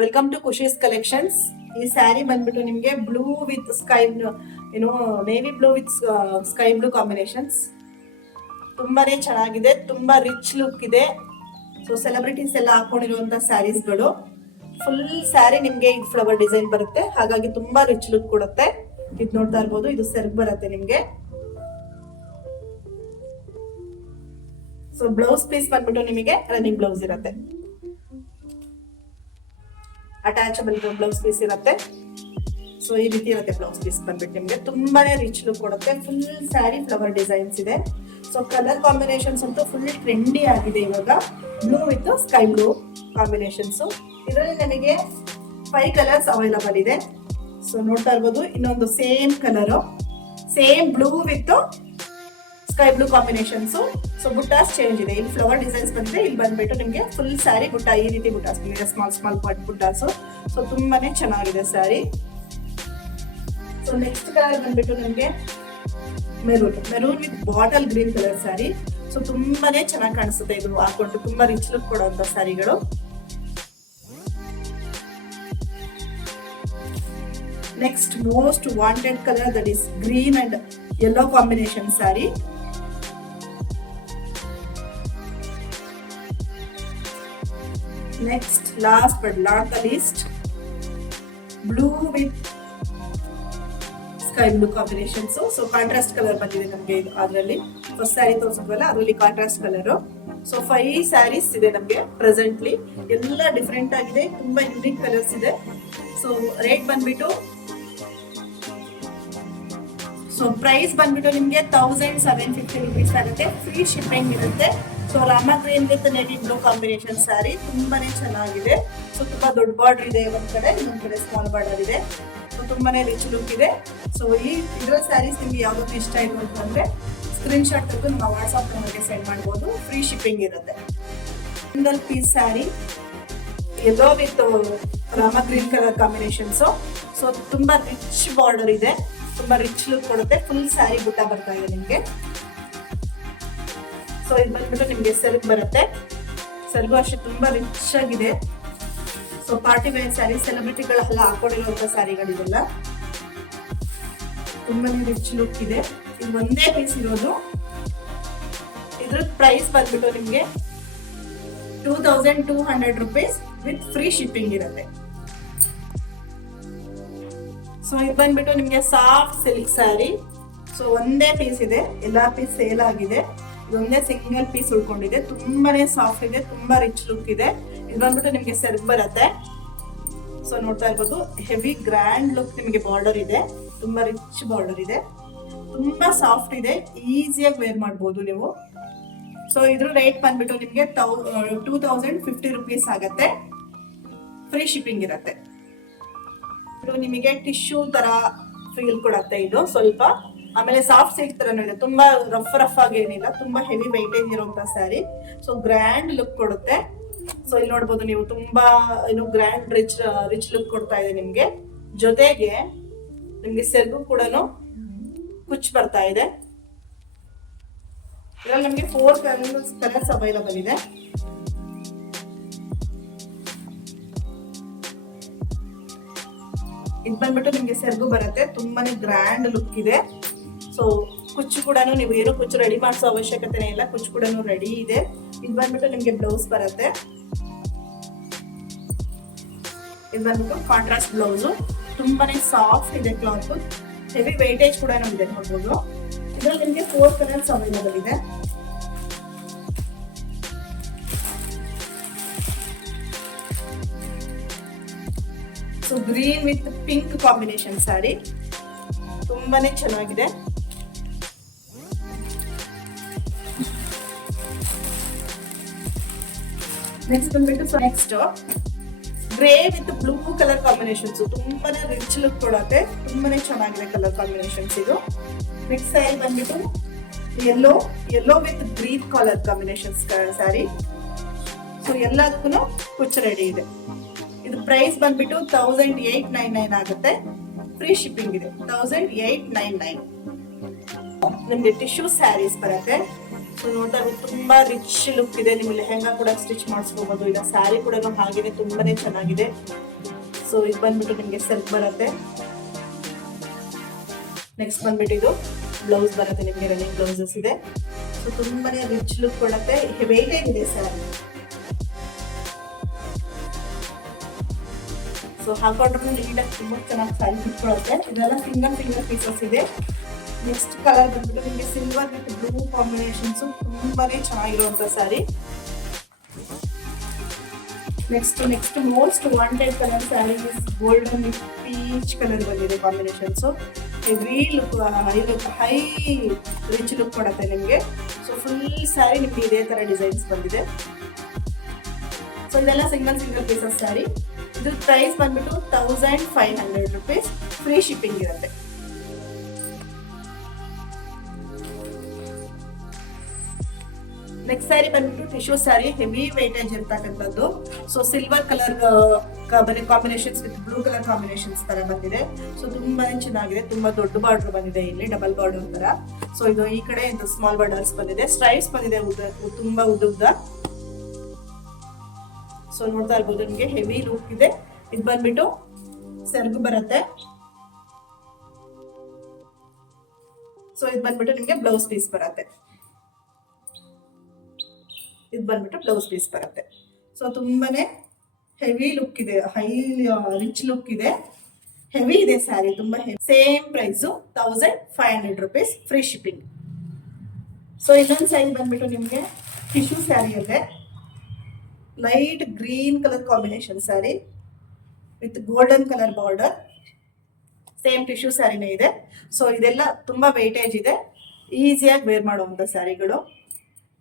Welcome to Khushi's collections. ಈ ಸ್ಯಾರಿ ಬಂದ್ಬಿಟ್ಟು ನಿಮಗೆ ಬ್ಲೂ ವಿತ್ ಸ್ಕೈ ಏನು navy blue with sky blue combinations ತುಂಬಾನೇ ಚೆನ್ನಾಗಿದೆ, ತುಂಬಾ ರಿಚ್ ಲುಕ್ ಇದೆ. ಸೊ ಸೆಲೆಬ್ರಿಟೀಸ್ ಎಲ್ಲ ಹಾಕೊಂಡಿರುವಂತ ಸ್ಯಾರೀಸ್ಗಳು. ಫುಲ್ ಸ್ಯಾರಿ ನಿಮ್ಗೆ ಇದು ಫ್ಲವರ್ ಡಿಸೈನ್ ಬರುತ್ತೆ, ಹಾಗಾಗಿ ತುಂಬಾ ರಿಚ್ ಲುಕ್ ಕೊಡುತ್ತೆ. ಇದು ನೋಡ್ತಾ ಇರ್ಬೋದು, ಇದು ಸೆರ್ಗ್ ಬರುತ್ತೆ ನಿಮ್ಗೆ. ಸೊ ಬ್ಲೌಸ್ ಪೀಸ್ ಬಂದ್ಬಿಟ್ಟು ನಿಮಗೆ ರನ್ನಿಂಗ್ ಬ್ಲೌಸ್ ಇರುತ್ತೆ, ಅಟ್ಯಾಚಬಲ್ ಬ್ಲೌಸ್ ಪೀಸ್ ಇರುತ್ತೆ. ಸೊ ಈ ರೀತಿ ಇರುತ್ತೆ ಬ್ಲೌಸ್ ಪೀಸ್ ಬಂದ್ಬಿಟ್ಟು ನಿಮ್ಗೆ ತುಂಬಾನೇ ರಿಚ್ ಲುಕ್ ಕೊಡುತ್ತೆ. ಫುಲ್ ಸ್ಯಾರಿ ಫ್ಲವರ್ ಡಿಸೈನ್ಸ್ ಇದೆ. ಸೊ ಕಲರ್ ಕಾಂಬಿನೇಷನ್ಸ್ ಅಂತೂ ಫುಲ್ ಟ್ರೆಂಡಿ ಆಗಿದೆ ಇವಾಗ, blue with sky blue combinations. ಇದರಲ್ಲಿ ನನಗೆ 5 ಕಲರ್ಸ್ ಅವೈಲಬಲ್ ಇದೆ. ಸೊ ನೋಡ್ತಾ ಇರ್ಬೋದು, ಇನ್ನೊಂದು same colour, same blue with sky blue combinations. So buttas change ಇದೆ. ಇಲ್ಲಿ ಫ್ಲವರ್ ಡಿಸೈನ್ಸ್ ಬಂದಿದೆ, ಇಲ್ಲಿ ಬಂದ್ಬಿಟ್ಟು ನಿಮಗೆ ಫುಲ್ ಸ್ಯಾರಿ ಬುಟ್ಟ ಈ ರೀತಿ ಬುಟ್ಟಾಸ್ ಬಂದಿದೆ, small small pot buttas. So ತುಂಬಾನೇ ಚೆನ್ನಾಗಿದೆ ಸ್ಯಾರಿ. ಸೊ ನೆಕ್ಸ್ಟ್ ಕಲರ್ ಬಂದ್ಬಿಟ್ಟು ನಿಮಗೆ maroon with bottle green colour sari. So ತುಂಬಾನೇ ಚೆನ್ನಾಗಿ ಕಾಣಿಸುತ್ತೆ ಇದು ಹಾಕೊಂಡು, ತುಂಬಾ ರಿಚ್ ಲುಕ್ ಕೊಡುವಂತ ಸ್ಯಾರಿಗಳು. Next most wanted colour, that is green and yellow combination sari. Next last but not the least, blue with sky blue combinations. So contrast colour ಬಂದಿದೆ ನಮಗೆ ಅದರಲ್ಲಿ. ಫಸ್ಟ್ ಸ್ಯಾರಿ ತೋರಿಸಿದ್ವಲ್ಲ, ಅದರಲ್ಲಿ ಕಾಂಟ್ರಾಸ್ಟ್ ಕಲರ್. ಸೊ 5 ಸ್ಯಾರೀಸ್ ಇದೆ ನಮಗೆ ಪ್ರೆಸೆಂಟ್ಲಿ, ಎಲ್ಲ different ಆಗಿದೆ, ತುಂಬಾ ಯೂನಿಕ್ ಕಲರ್ಸ್ ಇದೆ. ಸೊ ರೇಟ್ ಬಂದ್ಬಿಟ್ಟು, ಸೊ ಪ್ರೈಸ್ ಬಂದ್ಬಿಟ್ಟು ನಿಮಗೆ 1750 ರುಪೀಸ್ ಆಗುತ್ತೆ. ಫ್ರೀ ಶಿಪ್ಪಿಂಗ್ ಇರುತ್ತೆ. So Rama green with navy blue combination sari ತುಂಬಾನೇ ಚೆನ್ನಾಗಿದೆ. ಸೊ ತುಂಬಾ ದೊಡ್ಡ ಬಾರ್ಡರ್ ಇದೆ ಒಂದ್ ಕಡೆ, ಇನ್ನೊಂದ್ ಕಡೆ ಸ್ಮಾಲ್ ಬಾರ್ಡರ್ ಇದೆ. ಸೊ ತುಂಬಾನೇ ರಿಚ್ ಲುಕ್ ಇದೆ. ಸೊ ಇದರ ಸ್ಯಾರೀಸ್ ನಿಮ್ಗೆ ಯಾವ್ದು ಇಷ್ಟ ಆಯ್ತು ಅಂತಂದ್ರೆ ಸ್ಕ್ರೀನ್ ಶಾಟ್ ತೆಗೆದು ನಮ್ಮ ವಾಟ್ಸ್ಆಪ್ ನಂಬರ್ಗೆ ಸೆಂಡ್ ಮಾಡ್ಬೋದು. ಫ್ರೀ ಶಿಪ್ಪಿಂಗ್ ಇರುತ್ತೆ. Single piece sari, yellow with ರಾಮ ಗ್ರೀನ್ ಕಲರ್ ಕಾಂಬಿನೇಷನ್ಸ್. ಸೊ ತುಂಬಾ ರಿಚ್ ಬಾರ್ಡರ್ ಇದೆ, ತುಂಬಾ ರಿಚ್ ಲುಕ್ ಕೊಡುತ್ತೆ. ಫುಲ್ ಸ್ಯಾರಿ ಬುಟ್ಟ ಬರ್ತಾ ಇದೆ ನಿಮ್ಗೆ. ಸೊ ಇದು ಬಂದ್ಬಿಟ್ಟು ನಿಮ್ಗೆ ಸೆರ್ಗ್ ಬರುತ್ತೆ. ಸೆರ್ಗು ಅಷ್ಟೇ ತುಂಬಾ ರಿಚ್ ಆಗಿದೆ. ಸೊ ಪಾರ್ಟಿ ವೇರ್ ಸ್ಯಾರಿ, ಸೆಲೆಬ್ರಿಟಿಗಳೆಲ್ಲ ಹಾಕೊಂಡಿರುವಂತ ಸ್ಯಾರಿಗಳಿದೆಲ್ಲ ತುಂಬಾನೇ ರಿಚ್ ಲುಕ್ ಇದೆ. ಇದು ಒಂದೇ ಪೀಸ್ ಇರೋದು. ಇದ್ರ ಪ್ರೈಸ್ ಬಂದ್ಬಿಟ್ಟು ನಿಮ್ಗೆ 2200 ರುಪೀಸ್ ವಿತ್ ಫ್ರೀ ಶಿಪ್ಪಿಂಗ್ ಇರುತ್ತೆ. ಸೊ ಇದು ಬಂದ್ಬಿಟ್ಟು ನಿಮ್ಗೆ ಸಾಫ್ಟ್ ಸಿಲ್ಕ್ ಸ್ಯಾರಿ. ಸೊ ಒಂದೇ ಪೀಸ್ ಇದೆ, ಎಲ್ಲಾ ಪೀಸ್ ಸೇಲ್ ಆಗಿದೆ. ಇದೊಂದೇ ಸಿಂಗಲ್ ಪೀಸ್ ಉಳ್ಕೊಂಡಿದೆ. ತುಂಬಾನೇ ಸಾಫ್ಟ್ ಇದೆ, ತುಂಬಾ ರಿಚ್ ಲುಕ್ ಇದೆ. ಇದು ಬಂದ್ಬಿಟ್ಟು ನಿಮ್ಗೆ ಸೆರ್ಗ್ ಬರುತ್ತೆ. ಸೊ ನೋಡ್ತಾ ಇರ್ಬೋದು, ಹೆವಿ ಗ್ರ್ಯಾಂಡ್ ಲುಕ್ ನಿಮಗೆ ಬಾರ್ಡರ್ ಇದೆ, ತುಂಬಾ ರಿಚ್ ಬಾರ್ಡರ್ ಇದೆ, ತುಂಬಾ ಸಾಫ್ಟ್ ಇದೆ, ಈಸಿಯಾಗಿ ವೇರ್ ಮಾಡ್ಬೋದು ನೀವು. ಸೊ ಇದ್ರ ರೇಟ್ ಬಂದ್ಬಿಟ್ಟು ನಿಮ್ಗೆ 2050 ರುಪೀಸ್ ಆಗತ್ತೆ. ಫ್ರೀ ಶಿಪ್ಪಿಂಗ್ ಇರುತ್ತೆ. ನಿಮಗೆ ಟಿಶ್ಯೂ ತರ ಫೀಲ್ ಕೊಡತ್ತೆ ಇದು ಸ್ವಲ್ಪ. ಆಮೇಲೆ ಸಾಫ್ಟ್ ಸಿಲ್ಕ್ ತರನೂ ಇದೆ, ತುಂಬಾ ರಫ್ ಆಗಿ ಏನಿಲ್ಲ, ತುಂಬಾ ಹೆವಿ ವೈಟೇಜ್ ಇರುವಂತ ಸ್ಯಾರಿ. ಸೊ ಗ್ರ್ಯಾಂಡ್ ಲುಕ್ ಕೊಡುತ್ತೆ. ಸೊ ಇಲ್ಲಿ ನೋಡ್ಬೋದು ನೀವು, ತುಂಬಾ ಗ್ರ್ಯಾಂಡ್ ರಿಚ್ ಲುಕ್ ಕೊಡ್ತಾ ಇದೆ ನಿಮ್ಗೆ. ಜೊತೆಗೆ ನಿಮ್ಗೆ ಸೆರ್ಗು ಕೂಡ ಕುಚ್ ಬರ್ತಾ ಇದೆ. ಇದ್ರಲ್ಲಿ ನಮ್ಗೆ 4 ಕಲರ್ಸ್ ಅವೈಲಬಲ್ ಇದೆ. ಇದು ಬಂದ್ಬಿಟ್ಟು ನಿಮ್ಗೆ ಸೆರ್ಗು ಬರುತ್ತೆ, ತುಂಬಾನೇ ಗ್ರ್ಯಾಂಡ್ ಲುಕ್ ಇದೆ. ಸೊ ಕುಚ್ಚು ಕೂಡ ನೀವು ಏನು ಕುಚ್ಚು ರೆಡಿ ಮಾಡಿಸೋ ಅವಶ್ಯಕತೆನೇ ಇಲ್ಲ, ಕುಚ್ಚು ಕೂಡ ರೆಡಿ ಇದೆ. ಇದು ಬಂದ್ಬಿಟ್ಟು ನಿಮ್ಗೆ ಬ್ಲೌಸ್ ಬರುತ್ತೆ. ಇದು ಬಂದ್ಬಿಟ್ಟು ಕಾಂಟ್ರಾಸ್ಟ್ ಬ್ಲೌಸ್, ತುಂಬಾನೇ ಸಾಫ್ಟ್ ಇದೆ ಕ್ಲಾತ್, ಹೆವಿ ವೆಯ್ಟೇಜ್ ಕೂಡ ಇದೆ ನೋಡ್ಬೋದು. ಇದ್ರಲ್ಲಿ ನಿಮ್ಗೆ 4 ಕಲರ್ಸ್ ಅವೈಲಬಲ್ ಇದೆ. So green with pink combination sari, ತುಂಬಾನೇ ಚೆನ್ನಾಗಿದೆ. ನೆಕ್ಸ್ಟ್ ಬಂದ್ಬಿಟ್ಟು next grey with blue colour combinations, ತುಂಬಾನೇ ರಿಚ್ ಲುಕ್ ಕೊಡುತ್ತೆ, ತುಂಬಾನೇ ಚೆನ್ನಾಗಿದೆ ಕಲರ್ ಕಾಂಬಿನೇಷನ್ಸ್ ಇದು. ನೆಕ್ಸ್ಟ್ ಸ್ಯಾರಿ ಬಂದ್ಬಿಟ್ಟು yellow with green colour combinations sari. So ಎಲ್ಲದಕ್ಕೂ ಕುಚ್ಚು ರೆಡಿ ಇದೆ. ಇದು ಪ್ರೈಸ್ ಬಂದ್ಬಿಟ್ಟು 1899 ಆಗುತ್ತೆ. ಫ್ರೀ ಶಿಪ್ಪಿಂಗ್ ಇದೆ. 1899. ನಿಮ್ಗೆ ಟಿಶ್ಯೂ ಸ್ಯಾರೀಸ್ ಬರುತ್ತೆ. ಸೊ ನೋಡ್ತಾ ತುಂಬಾ ರಿಚ್ ಲುಕ್ ಇದೆ. ನಿಮ್ಗೆ ಲೆಹೆಂಗಾ ಕೂಡ ಸ್ಟಿಚ್ ಮಾಡಿಸ್ಕೋಬಹುದು, ಇಲ್ಲ ಸ್ಯಾರಿ ಕೂಡ ಹಾಗೇನೆ ತುಂಬಾನೇ ಚೆನ್ನಾಗಿದೆ. ಸೊ ಇದು ಬಂದ್ಬಿಟ್ಟು ನಿಮಗೆ ಸೆಲ್ಫ್ ಬರುತ್ತೆ. ನೆಕ್ಸ್ಟ್ ಬಂದ್ಬಿಟ್ಟು ಇದು ಬ್ಲೌಸ್ ಬರುತ್ತೆ ನಿಮಗೆ, ರನ್ನಿಂಗ್ ಬ್ಲೌಸಸ್ ಇದೆ. ಸೊ ತುಂಬಾನೇ ರಿಚ್ ಲುಕ್ ಕೊಡುತ್ತೆ, ವೆಯ್ಟೇಜ್ ಇದೆ ಸ್ಯಾರಿ. ಸೊ ಹಾಕೊಂಡ್ರು ನೀಟಾಗಿ ತುಂಬಾ ಚೆನ್ನಾಗಿ ಸ್ಯಾರಿ ಕುತ್ಕೊಳ್ಳುತ್ತೆ. ಇದೆಲ್ಲ ಸಿಂಗಲ್ ಪೀಸಸ್ ಇದೆ. ನೆಕ್ಸ್ಟ್ ಕಲರ್ ಬಂದ್ಬಿಟ್ಟು ನಿಮಗೆ ಸಿಲ್ವರ್ ವಿತ್ ಬ್ಲೂ ಕಾಂಬಿನೇಷನ್ಸ್, ತುಂಬಾನೇ ಚೆನ್ನಾಗಿರುವಂತ sari. Next most wanted colour sari golden with peach colour ಬಂದಿದೆ combinations. Heavy look, high rich look ಕೊಡುತ್ತೆ ನಿಮಗೆ. ಸೊ ಫುಲ್ ಸ್ಯಾರಿ ನಿಮ್ಗೆ ಇದೇ ತರ ಡಿಸೈನ್ಸ್ ಬಂದಿದೆ. ಸೊ ಇದೆಲ್ಲ ಸಿಂಗಲ್ ಪೀಸಸ್ ಸ್ಯಾರಿ. ಇದ್ರ ಪ್ರೈಸ್ ಬಂದ್ಬಿಟ್ಟು 1500 rupees, ಫ್ರೀ ಶಿಪ್ಪಿಂಗ್ ಇರುತ್ತೆ. ನೆಕ್ಸ್ಟ್ ಸ್ಯಾರಿ ಬಂದ್ಬಿಟ್ಟು ಟಿಶ್ಯೂ ಸ್ಯಾರಿ, ಹೆವಿ ವೇಟೇಜ್ ಇರ್ತಕ್ಕಂಥದ್ದು. So silver colour combinations with blue colour combinations ತರ ಬಂದಿದೆ. ಸೊ ತುಂಬಾನೇ ಚೆನ್ನಾಗಿದೆ, ತುಂಬಾ ದೊಡ್ಡ ಬಾರ್ಡರ್ ಬಂದಿದೆ, ಇಲ್ಲಿ ಡಬಲ್ ಬಾರ್ಡರ್ ತರ. ಸೊ ಇದು ಈ ಕಡೆ ಸ್ಮಾಲ್ ಬಾರ್ಡರ್ಸ್ ಬಂದಿದೆ, ಸ್ಟ್ರೈಪ್ಸ್ ಬಂದಿದೆ, ತುಂಬಾ ಉದ್ದ. ಸೊ ನೋಡ್ತಾ ಇರ್ಬೋದು ನಿಮಗೆ ಹೆವಿ ಲುಕ್ ಇದೆ. ಇದು ಬಂದ್ಬಿಟ್ಟು ಸೆರಗು ಬರುತ್ತೆ. ಸೊ ಇದು ಬಂದ್ಬಿಟ್ಟು ನಿಮಗೆ ಬ್ಲೌಸ್ ಪೀಸ್ ಬರುತ್ತೆ. ಇದು ಬಂದ್ಬಿಟ್ಟು ಬ್ಲೌಸ್ ಪೀಸ್ ಬರುತ್ತೆ. ಸೊ ತುಂಬಾನೇ ಹೆವಿ ಲುಕ್ ಇದೆ, ಹೈ ರಿಚ್ ಲುಕ್ ಇದೆ, ಹೆವಿ ಇದೆ ಸ್ಯಾರಿ, ತುಂಬಾ heavy. Same price 1500 rupees, free shipping. So ಇನ್ನೊಂದು ಸ್ಯಾರಿ ಬಂದ್ಬಿಟ್ಟು ನಿಮಗೆ ಟಿಶ್ಯೂ ಸ್ಯಾರಿ ಇದೆ, light green colour combination sari with golden colour border. Same tissue ಸ್ಯಾರಿನೇ ಇದೆ. ಸೊ ಇದೆಲ್ಲ ತುಂಬಾ ವೇಟೇಜ್ ಇದೆ, ಈಸಿಯಾಗಿ ವೇರ್ ಮಾಡುವಂತ ಸ್ಯಾರಿಗಳು.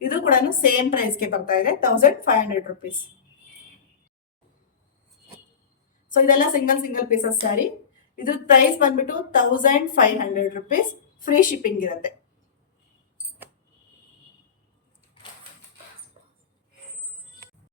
ಇದು ಕೂಡ ಸೇಮ್ ಪ್ರೈಸ್ಗೆ ಬರ್ತಾ ಇದೆ, 1500 rupees. ಸೊ ಇದೆಲ್ಲ ಸಿಂಗಲ್ ಪೀಸಸ್ ಸ್ಯಾರಿ. ಇದ್ರ ಪ್ರೈಸ್ ಬಂದ್ಬಿಟ್ಟು 1500 rupees, ಫ್ರೀ ಶಿಪ್ಪಿಂಗ್ ಇರುತ್ತೆ.